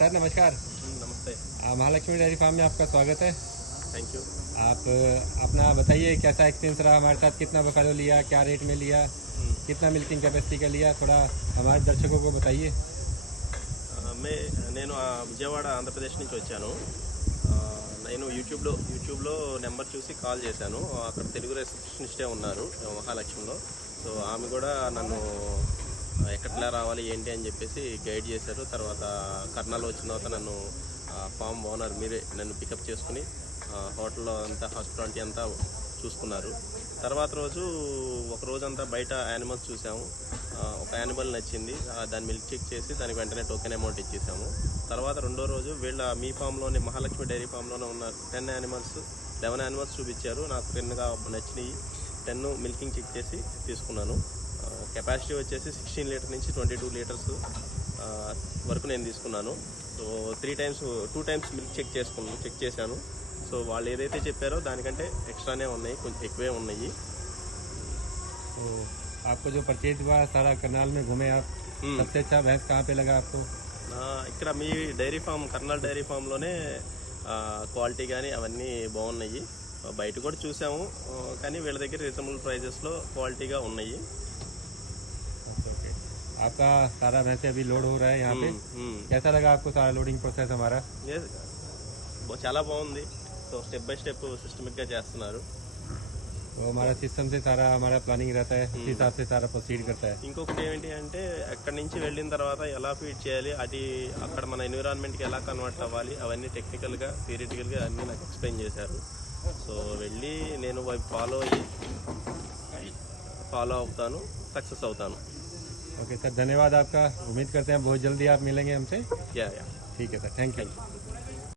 Sir नमस्कार। नमस्ते। Mahalakshmi dairy farm में आपका स्वागत है। Thank you. आप अपना बताइए कैसा एक्सपीरियंस रहा हमारे साथ, कितना बफेलो लिया, क्या रेट में लिया, कितना मिल्किंग कैपेसिटी का लिया, थोड़ा हमारे दर्शकों को बताइए। నేను విజయవాడ ఆంధ్రప్రదేశ్ నుంచి వచ్చాను. నేను యూట్యూబ్లో నెంబర్ చూసి కాల్ చేశాను. అక్కడ తెలుగు రిసెప్షనిస్టే ఉన్నారు మహాలక్ష్మిలో. సో ఆమె కూడా నన్ను ఎక్కట్లా రావాలి ఏంటి అని చెప్పేసి గైడ్ చేశారు. తర్వాత కర్నాల్ వచ్చిన తర్వాత నన్ను ఫామ్ ఓనర్ మీరే నన్ను పికప్ చేసుకుని హోటల్లో అంతా హాస్పిటాలిటీ అంతా చూసుకున్నారు. తర్వాత రోజు ఒక రోజంతా బయట యానిమల్స్ చూసాము. ఒక యానిమల్ నచ్చింది, దాన్ని మిల్క్ చెక్ చేసి దానికి వెంటనే టోకెన్ అమౌంట్ ఇచ్చేసాము. తర్వాత రెండో రోజు వీళ్ళ మీ ఫామ్లోనే మహాలక్ష్మి డైరీ ఫామ్లోనే ఉన్న 11 యానిమల్స్ చూపించారు. నాకు 10 నచ్చినాయి. 10 మిల్కింగ్ చెక్ చేసి తీసుకున్నాను. కెపాసిటీ వచ్చేసి 16 లీటర్ నుంచి 22 లీటర్స్ వరకు నేను తీసుకున్నాను. సో 2 టైమ్స్ మిల్క్ చెక్ చేశాను. సో వాళ్ళు ఏదైతే చెప్పారో దానికంటే ఎక్స్ట్రానే ఉన్నాయి, కొంచెం ఎక్కువే ఉన్నాయి. तो आपको जो परचेज हुआ सारा करनाल में घूमे आप, सबसे अच्छा भैंस कहाँ पे लगा आपको? ఇక్కడ మీ డైరీ ఫామ్ కర్నాల్ డైరీ ఫామ్లోనే క్వాలిటీ కానీ అవన్నీ బాగున్నాయి. బయట కూడా చూసాము, కానీ వీళ్ళ దగ్గర రీజనబుల్ ప్రైజెస్లో క్వాలిటీగా ఉన్నాయి. आपका सारा भैंसे अभी लोड हो रहा है यहाँ पे, कैसा लगा आपको सारा लोडिंग प्रोसेस हमारा? చాలా బాగుంది. సో స్టెప్ బై స్టెప్ సిస్టమిక్గా చేస్తున్నారు. तो हमारा सिस्टम से सारा हमारा प्लानिंग रहता है, उसी हिसाब से सारा प्रोसीड करता है. ఇంకొకటి ఏంటి అంటే అక్కడి నుంచి వెళ్ళిన తర్వాత ఎలా ఫీడ్ చేయాలి, అది అక్కడ మన ఎన్విరాన్మెంట్కి ఎలా కన్వర్ట్ అవ్వాలి, అవన్నీ టెక్నికల్గా థియరిటికల్గా అన్నీ నాకు ఎక్స్ప్లెయిన్ చేశారు. సో వెళ్ళి నేను ఫాలో అవుతాను, సక్సెస్ అవుతాను. ओके सर, धन्यवाद आपका। उम्मीद करते हैं बहुत जल्दी आप मिलेंगे हमसे। या ठीक है सर, थैंक यू।